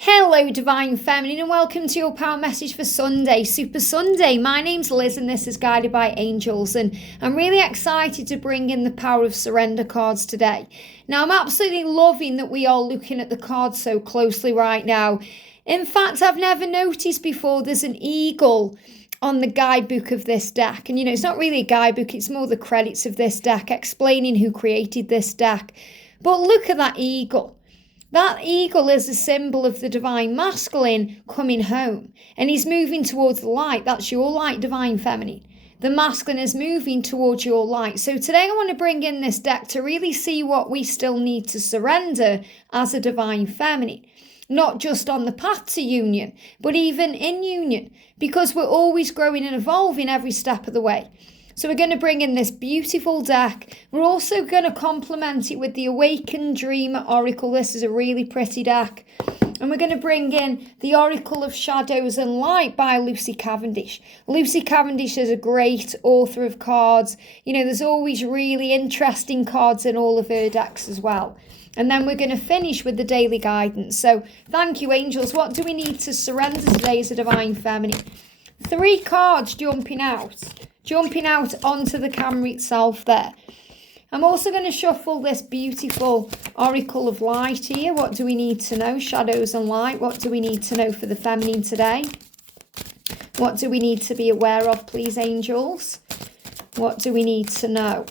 Hello Divine Feminine and welcome to your power message for Sunday, Super Sunday. My name's Liz and this is guided by angels, and I'm really excited to bring in the power of surrender cards today. Now I'm absolutely loving that we are looking at the cards so closely right now. In fact, I've never noticed before there's an eagle on the guidebook of this deck, and it's not really a guidebook, it's more the credits of this deck explaining who created this deck. But look at that eagle. That eagle is a symbol of the divine masculine coming home, and he's moving towards the light. That's your light, divine feminine. The masculine is moving towards your light. So today I want to bring in this deck to really see what we still need to surrender as a divine feminine. Not just on the path to union, but even in union, because we're always growing and evolving every step of the way. So we're going to bring in this beautiful deck. We're also going to complement it with the Awakened Dreamer Oracle. This is a really pretty deck. And we're going to bring in the Oracle of Shadows and Light by Lucy Cavendish. Lucy Cavendish is a great author of cards. There's always really interesting cards in all of her decks as well. And then we're going to finish with the daily guidance. So thank you, angels. What do we need to surrender today as a divine feminine? 3 cards jumping out onto the camera itself there. I'm also going to shuffle this beautiful Oracle of Light here. What do we need to know? Shadows and Light. What do we need to know for the feminine today? What do we need to be aware of, please, angels? What do we need to know?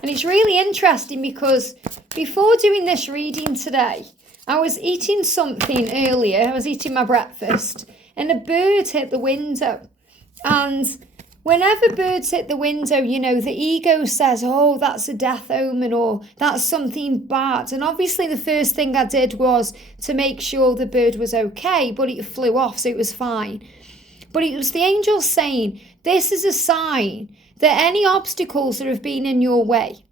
And it's really interesting because before doing this reading today, I was eating something earlier. I was eating my breakfast and a bird hit the window. And whenever birds hit the window, the ego says, oh, that's a death omen or that's something bad. And obviously the first thing I did was to make sure the bird was okay, but it flew off, so it was fine. But it was the angels saying, this is a sign that any obstacles that have been in your way,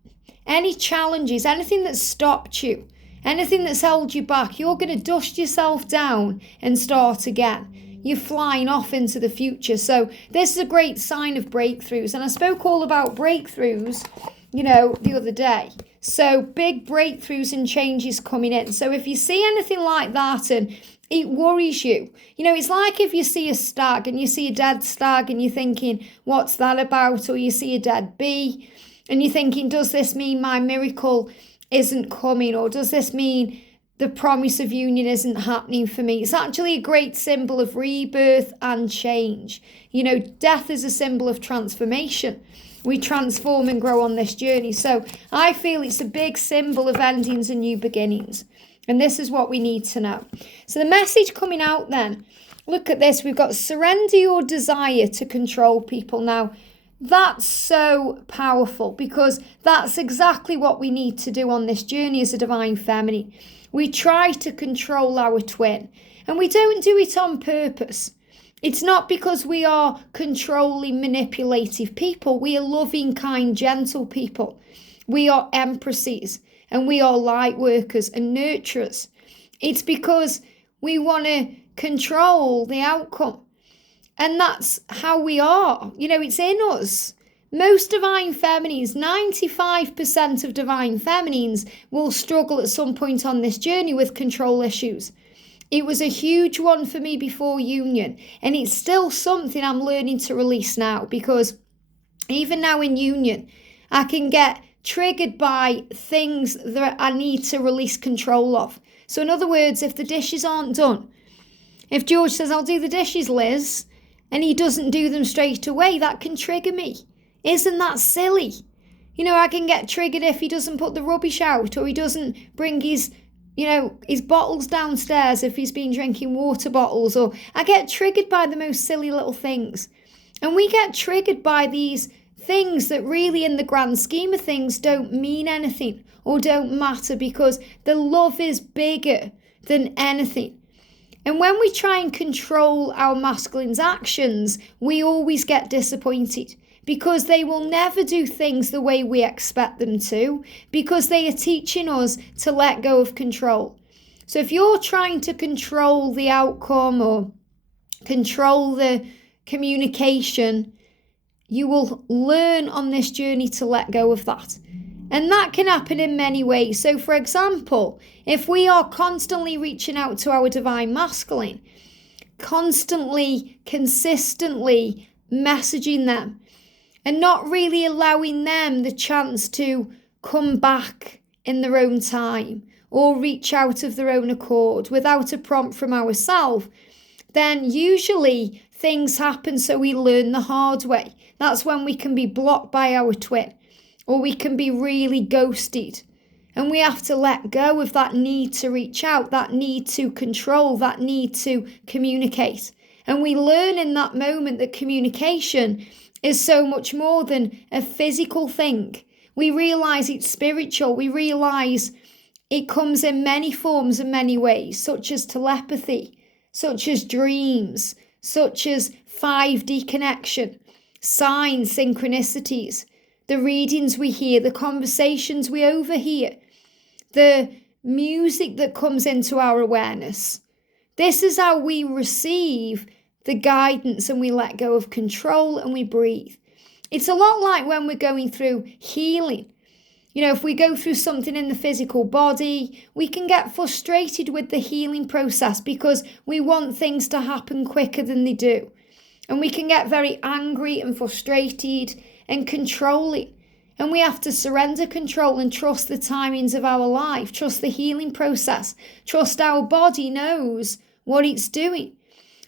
any challenges, anything that's stopped you, anything that's held you back, you're going to dust yourself down and start again. You're flying off into the future. So this is a great sign of breakthroughs. And I spoke all about breakthroughs, the other day. So big breakthroughs and changes coming in. So if you see anything like that and it worries you, it's like if you see a stag and you see a dead stag and you're thinking, what's that about? Or you see a dead bee and you're thinking, does this mean my miracle isn't coming? Or does this mean the promise of union isn't happening for me? It's actually a great symbol of rebirth and change. Death is a symbol of transformation. We transform and grow on this journey. So I feel it's a big symbol of endings and new beginnings. And this is what we need to know. So the message coming out then, look at this. We've got surrender your desire to control people. Now, that's so powerful because that's exactly what we need to do on this journey as a divine feminine. We try to control our twin, and we don't do it on purpose. It's not because we are controlling, manipulative people. We are loving, kind, gentle people. We are empresses, and we are light workers and nurturers. It's because we want to control the outcome. And that's how we are. It's in us. Most divine feminines, 95% of divine feminines will struggle at some point on this journey with control issues. It was a huge one for me before union, and it's still something I'm learning to release now, because even now in union, I can get triggered by things that I need to release control of. So in other words, if the dishes aren't done, if George says, I'll do the dishes, Liz, and he doesn't do them straight away, that can trigger me. Isn't that silly? I can get triggered if he doesn't put the rubbish out, or he doesn't bring his bottles downstairs if he's been drinking water bottles, or I get triggered by the most silly little things. And we get triggered by these things that really in the grand scheme of things don't mean anything or don't matter, because the love is bigger than anything. And when we try and control our masculine's actions, we always get disappointed, because they will never do things the way we expect them to, because they are teaching us to let go of control. So if you're trying to control the outcome or control the communication, you will learn on this journey to let go of that. And that can happen in many ways. So, for example, if we are constantly reaching out to our divine masculine, constantly, consistently messaging them, and not really allowing them the chance to come back in their own time or reach out of their own accord without a prompt from ourselves, then usually things happen, so we learn the hard way. That's when we can be blocked by our twin, or we can be really ghosted. And we have to let go of that need to reach out, that need to control, that need to communicate. And we learn in that moment that communication is so much more than a physical thing. We realize it's spiritual. We realize it comes in many forms and many ways, such as telepathy, such as dreams, such as 5D connection, signs, synchronicities, the readings we hear, the conversations we overhear, the music that comes into our awareness. This is how we receive the guidance, and we let go of control and we breathe. It's a lot like when we're going through healing. You know, if we go through something in the physical body, we can get frustrated with the healing process because we want things to happen quicker than they do. And we can get very angry and frustrated and controlling. And we have to surrender control and trust the timings of our life, trust the healing process, trust our body knows what it's doing.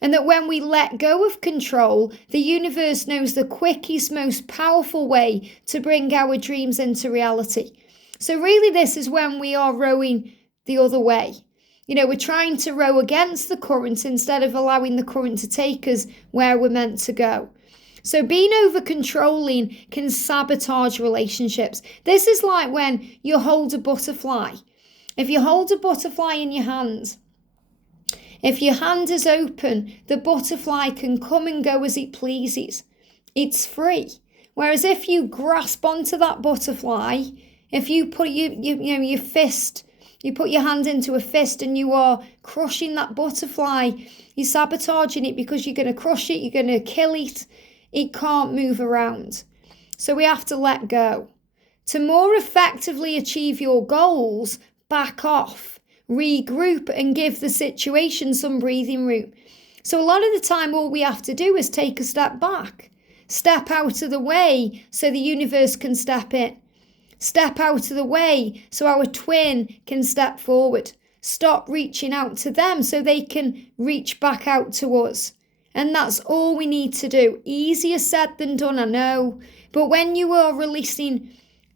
And that when we let go of control, the universe knows the quickest, most powerful way to bring our dreams into reality. So really this is when we are rowing the other way. You know, we're trying to row against the current instead of allowing the current to take us where we're meant to go. So being over-controlling can sabotage relationships. This is like when you hold a butterfly. If you hold a butterfly in your hand, if your hand is open, the butterfly can come and go as it pleases. It's free. Whereas if you grasp onto that butterfly, if you put your fist, you put your hand into a fist and you are crushing that butterfly, you're sabotaging it because you're going to crush it, you're going to kill it. It can't move around. So we have to let go. To more effectively achieve your goals, back off. Regroup and give the situation some breathing room. So a lot of the time all we have to do is take a step back, step out of the way so the universe can step in, step out of the way so our twin can step forward, stop reaching out to them so they can reach back out to us. And that's all we need to do. Easier said than done, I know, but when you are releasing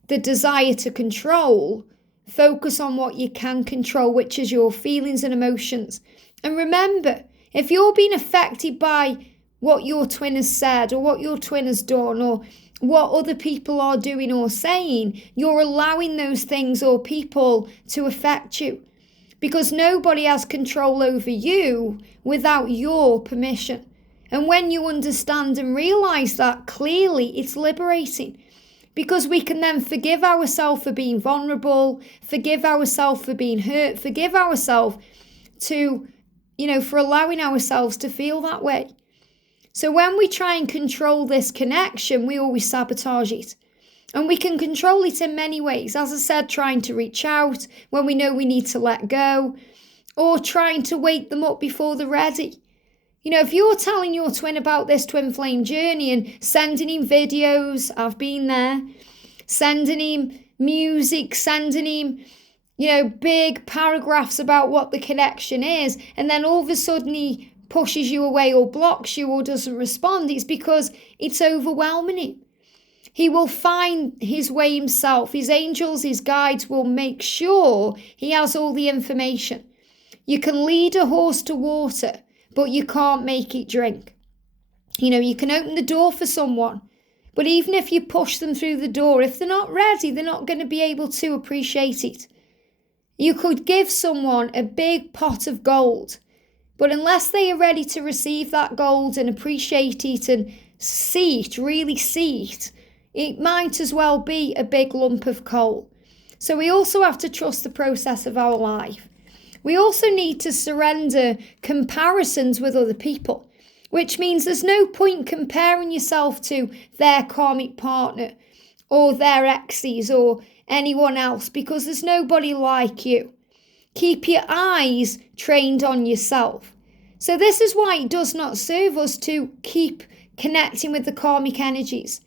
the desire to control, focus on what you can control, which is your feelings and emotions. And remember, if you're being affected by what your twin has said or what your twin has done or what other people are doing or saying, you're allowing those things or people to affect you. Because nobody has control over you without your permission. And when you understand and realise that clearly, it's liberating. Because we can then forgive ourselves for being vulnerable, forgive ourselves for being hurt, forgive ourselves for allowing ourselves to feel that way. So when we try and control this connection, we always sabotage it. And we can control it in many ways. As I said, trying to reach out when we know we need to let go, or trying to wake them up before they're ready. You know, if you're telling your twin about this twin flame journey and sending him videos, I've been there, sending him music, sending him, big paragraphs about what the connection is, and then all of a sudden he pushes you away or blocks you or doesn't respond, it's because it's overwhelming him. He will find his way himself. His angels, his guides will make sure he has all the information. You can lead a horse to water, but you can't make it drink. You can open the door for someone, but even if you push them through the door, if they're not ready, they're not going to be able to appreciate it. You could give someone a big pot of gold, but unless they are ready to receive that gold and appreciate it and really see it, it might as well be a big lump of coal. So we also have to trust the process of our life. We also need to surrender comparisons with other people, which means there's no point comparing yourself to their karmic partner or their exes or anyone else because there's nobody like you. Keep your eyes trained on yourself. So this is why it does not serve us to keep connecting with the karmic energies.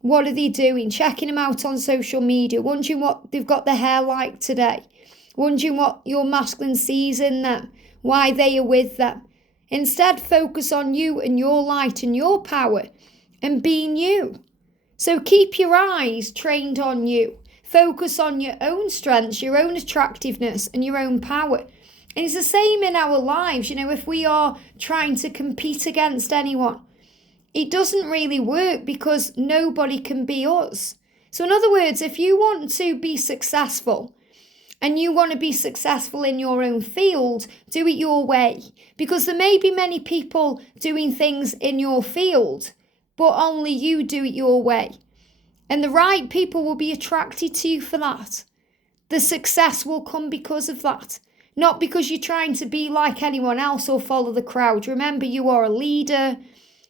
What are they doing? Checking them out on social media, wondering what they've got their hair like today, wondering what your masculine sees in them, why they are with them. Instead, focus on you and your light and your power and being you. So keep your eyes trained on you. Focus on your own strengths, your own attractiveness and your own power. And it's the same in our lives. If we are trying to compete against anyone, it doesn't really work because nobody can be us. So in other words, if you want to be successful and you want to be successful in your own field, do it your way. Because there may be many people doing things in your field, but only you do it your way. And the right people will be attracted to you for that. The success will come because of that. Not because you're trying to be like anyone else or follow the crowd. Remember, you are a leader.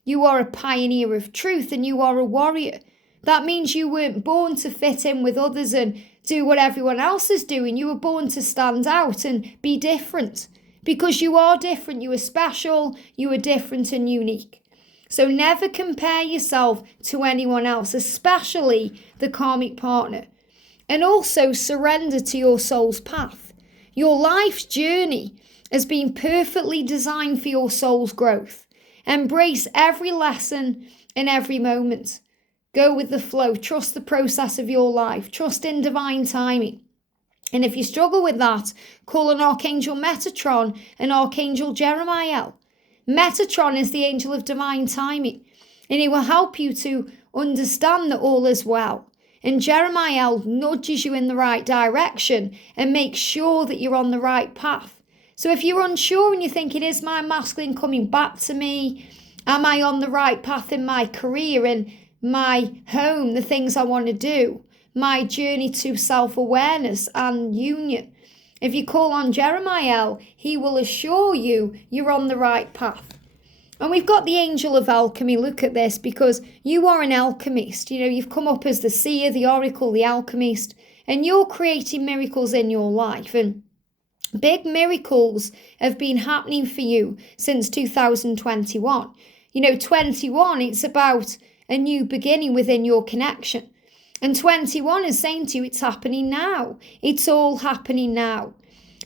You are a pioneer of truth and you are a warrior. That means you weren't born to fit in with others and do what everyone else is doing. You were born to stand out and be different. Because you are different, you are special, you are different and unique. So never compare yourself to anyone else, especially the karmic partner. And also surrender to your soul's path. Your life's journey has been perfectly designed for your soul's growth. Embrace every lesson in every moment. Go with the flow. Trust the process of your life. Trust in divine timing. And if you struggle with that, call on Archangel Metatron and Archangel Jeremiah. Metatron is the angel of divine timing, and he will help you to understand that all is well. And Jeremiah nudges you in the right direction and makes sure that you're on the right path. So if you're unsure and you're thinking, is my masculine coming back to me? Am I on the right path in my career, in my home, the things I want to do, my journey to self-awareness and union? If you call on Jeremiah, he will assure you you're on the right path. And we've got the angel of alchemy. Look at this, because you are an alchemist. You've come up as the seer, the oracle, the alchemist, and you're creating miracles in your life. And big miracles have been happening for you since 2021. 21, it's about a new beginning within your connection. And 21 is saying to you, it's happening now. It's all happening now.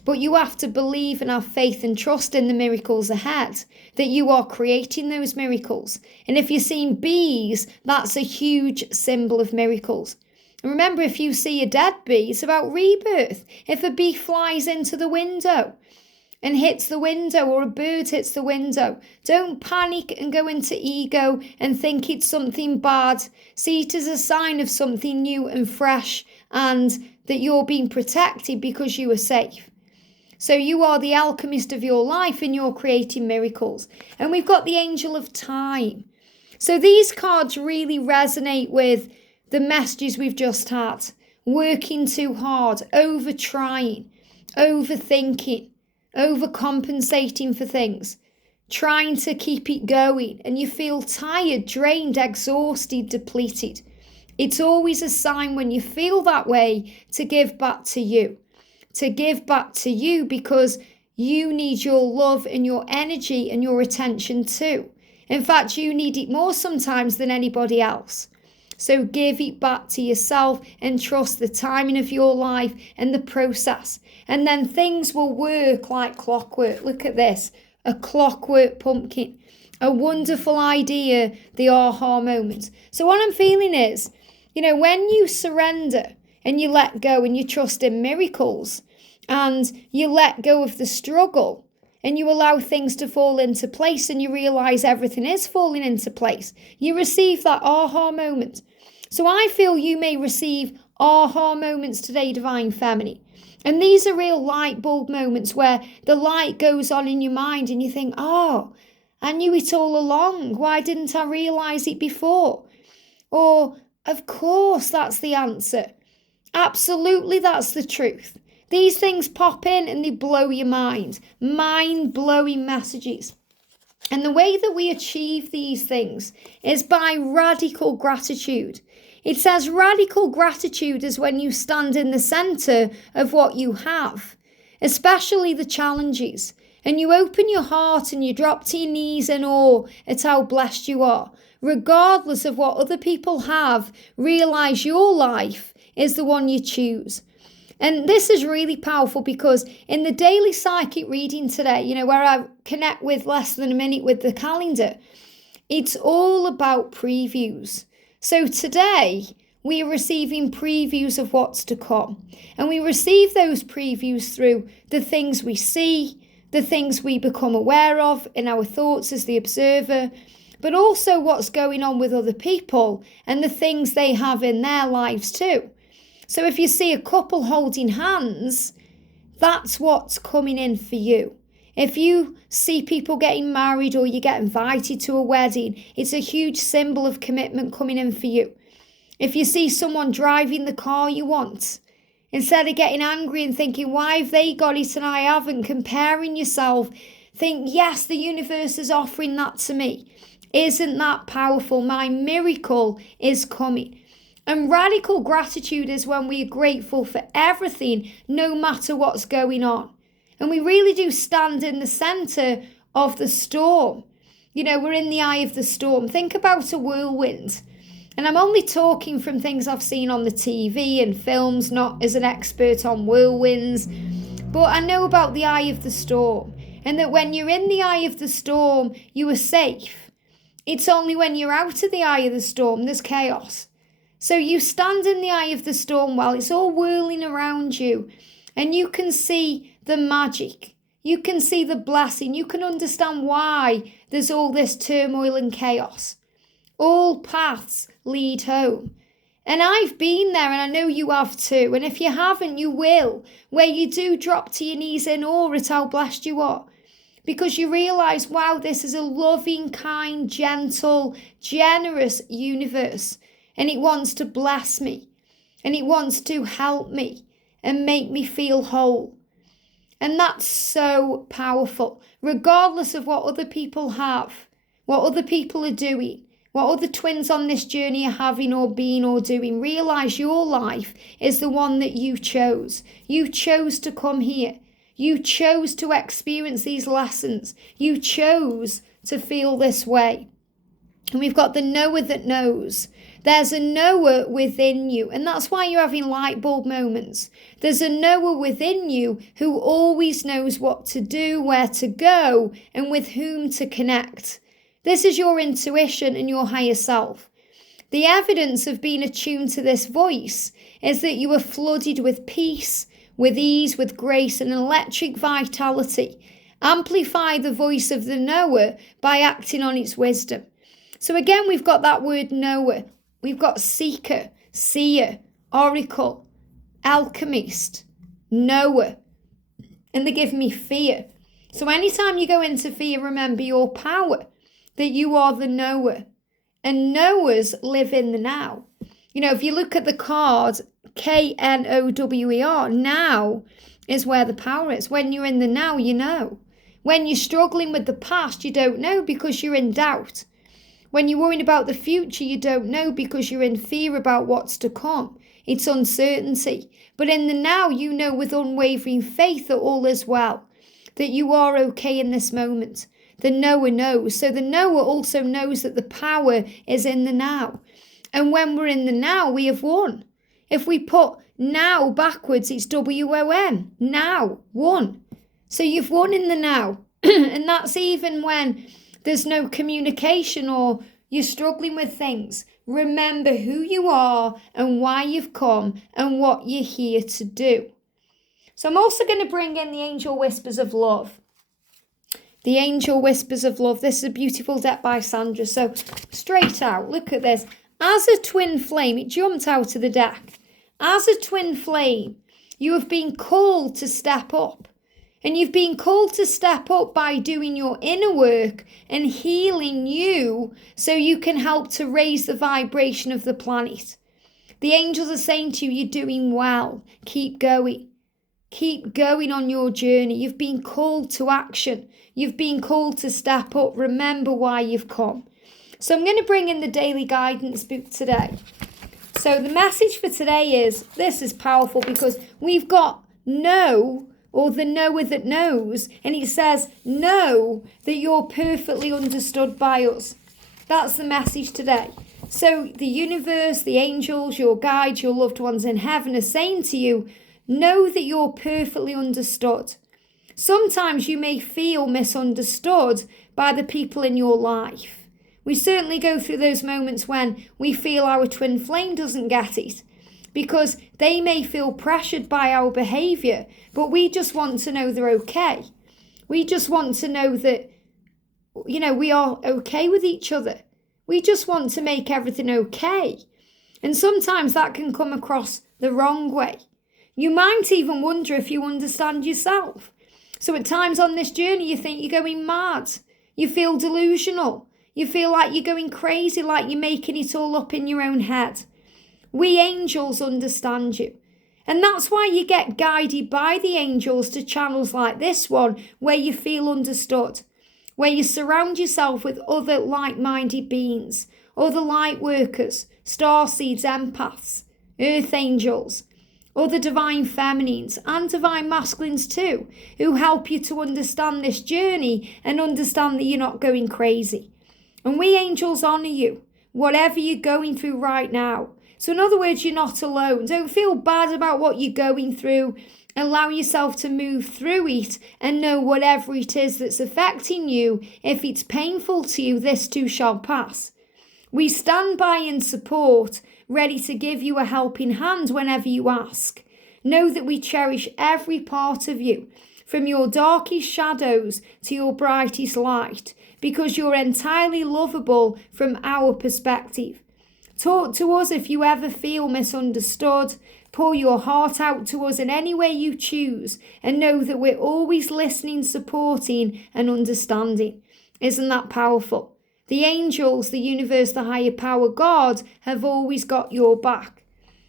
But you have to believe and have faith and trust in the miracles ahead, that you are creating those miracles. And if you're seeing bees, that's a huge symbol of miracles. And remember, if you see a dead bee, it's about rebirth. If a bee flies into the window and hits the window, or a bird hits the window, don't panic and go into ego and think it's something bad. See it as a sign of something new and fresh, and that you're being protected because you are safe. So you are the alchemist of your life and you're creating miracles. And we've got the angel of time. So these cards really resonate with the messages we've just had. Working too hard, over trying, overthinking, overcompensating for things, trying to keep it going, and you feel tired, drained, exhausted, depleted. It's always a sign when you feel that way to give back to you. To give back to you, because you need your love and your energy and your attention too. In fact, you need it more sometimes than anybody else. So give it back to yourself and trust the timing of your life and the process. And then things will work like clockwork. Look at this, a clockwork pumpkin. A wonderful idea, the aha moment. So what I'm feeling is, when you surrender and you let go and you trust in miracles and you let go of the struggle and you allow things to fall into place and you realize everything is falling into place, you receive that aha moment. So I feel you may receive aha moments today, Divine Feminine. And these are real light bulb moments where the light goes on in your mind and you think, oh, I knew it all along. Why didn't I realize it before? Or, of course, that's the answer. Absolutely, that's the truth. These things pop in and they blow your mind. Mind-blowing messages. And the way that we achieve these things is by radical gratitude. It says radical gratitude is when you stand in the center of what you have, especially the challenges, and you open your heart and you drop to your knees in awe at how blessed you are. Regardless of what other people have, realize your life is the one you choose. And this is really powerful because in the daily psychic reading today, where I connect with less than a minute with the calendar, it's all about previews. So today, we are receiving previews of what's to come. And we receive those previews through the things we see, the things we become aware of in our thoughts as the observer, but also what's going on with other people and the things they have in their lives too. So if you see a couple holding hands, that's what's coming in for you. If you see people getting married or you get invited to a wedding, it's a huge symbol of commitment coming in for you. If you see someone driving the car you want, instead of getting angry and thinking, why have they got it and I haven't, comparing yourself, think, yes, the universe is offering that to me. Isn't that powerful? My miracle is coming. And radical gratitude is when we are grateful for everything, no matter what's going on. And we really do stand in the center of the storm. We're in the eye of the storm. Think about a whirlwind. And I'm only talking from things I've seen on the TV and films, not as an expert on whirlwinds. But I know about the eye of the storm. And that when you're in the eye of the storm, you are safe. It's only when you're out of the eye of the storm, there's chaos. So you stand in the eye of the storm while it's all whirling around you, and you can see the magic. You can see the blessing. You can understand why there's all this turmoil and chaos. All paths lead home. And I've been there, and I know you have too. And if you haven't, you will, where you do drop to your knees in awe at how blessed you are. Because you realise, wow, this is a loving, kind, gentle, generous universe. And it wants to bless me. And it wants to help me and make me feel whole. And that's so powerful. Regardless of what other people have, what other people are doing, what other twins on this journey are having or being or doing, realise your life is the one that you chose. You chose to come here. You chose to experience these lessons. You chose to feel this way. And we've got the knower that knows. There's a knower within you, and that's why you're having light bulb moments. There's a knower within you who always knows what to do, where to go, and with whom to connect. This is your intuition and your higher self. The evidence of being attuned to this voice is that you are flooded with peace, with ease, with grace, and electric vitality. Amplify the voice of the knower by acting on its wisdom. So again, we've got that word knower. We've got seeker, seer, oracle, alchemist, knower. And they give me fear. So anytime you go into fear, remember your power, that you are the knower. And knowers live in the now. If you look at the card, Knower, now is where the power is. When you're in the now, you know. When you're struggling with the past, you don't know because you're in doubt. When you're worrying about the future, you don't know because you're in fear about what's to come. It's uncertainty. But in the now, you know with unwavering faith that all is well, that you are okay in this moment. The knower knows. So the knower also knows that the power is in the now. And when we're in the now, we have won. If we put now backwards, it's WON. Now, won. So you've won in the now. And that's even when there's no communication or you're struggling with things. Remember who you are and why you've come and what you're here to do. So I'm also going to bring in the Angel Whispers of Love. The Angel Whispers of Love. This is a beautiful deck by Sandra. So straight out, look at this. As a twin flame, it jumped out of the deck. As a twin flame, you have been called to step up. And you've been called to step up by doing your inner work and healing you so you can help to raise the vibration of the planet. The angels are saying to you, you're doing well. Keep going. Keep going on your journey. You've been called to action. You've been called to step up. Remember why you've come. So I'm going to bring in the daily guidance book today. So the message for today is, this is powerful because we've got know, or the knower that knows, and it says, know that you're perfectly understood by us. That's the message today. So the universe, the angels, your guides, your loved ones in heaven are saying to you, know that you're perfectly understood. Sometimes you may feel misunderstood by the people in your life. We certainly go through those moments when we feel our twin flame doesn't get it, because they may feel pressured by our behaviour, but we just want to know they're okay. We just want to know that, we are okay with each other. We just want to make everything okay. And sometimes that can come across the wrong way. You might even wonder if you understand yourself. So at times on this journey, you think you're going mad. You feel delusional. You feel like you're going crazy, like you're making it all up in your own head. We angels understand you. And that's why you get guided by the angels to channels like this one, where you feel understood, where you surround yourself with other like-minded beings, other light workers, starseeds, empaths, earth angels, other divine feminines and divine masculines too, who help you to understand this journey and understand that you're not going crazy. And we angels honour you, whatever you're going through right now. So in other words, you're not alone. Don't feel bad about what you're going through. Allow yourself to move through it and know whatever it is that's affecting you, if it's painful to you, this too shall pass. We stand by in support, ready to give you a helping hand whenever you ask. Know that we cherish every part of you, from your darkest shadows to your brightest light, because you're entirely lovable from our perspective. Talk to us if you ever feel misunderstood. Pour your heart out to us in any way you choose, and know that we're always listening, supporting and understanding. Isn't that powerful? The angels, the universe, the higher power, God, have always got your back.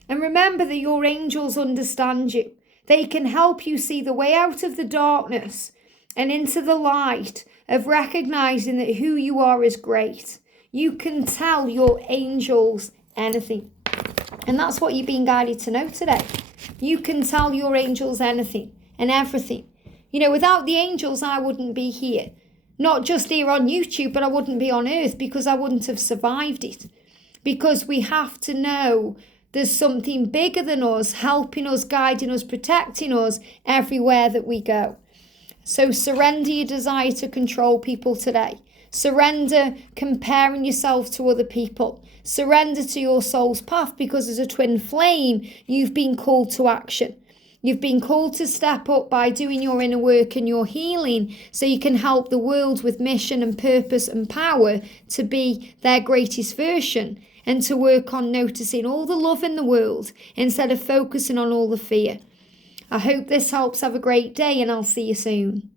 And remember that your angels understand you. They can help you see the way out of the darkness and into the light of recognizing that who you are is great. You can tell your angels anything. And that's what you're being guided to know today. You can tell your angels anything and everything. Without the angels, I wouldn't be here. Not just here on YouTube, but I wouldn't be on earth, because I wouldn't have survived it. Because we have to know there's something bigger than us, helping us, guiding us, protecting us everywhere that we go. So surrender your desire to control people today. Surrender comparing yourself to other people. Surrender to your soul's path, because as a twin flame, you've been called to action. You've been called to step up by doing your inner work and your healing, so you can help the world with mission and purpose and power to be their greatest version, and to work on noticing all the love in the world instead of focusing on all the fear. I hope this helps. Have a great day, and I'll see you soon.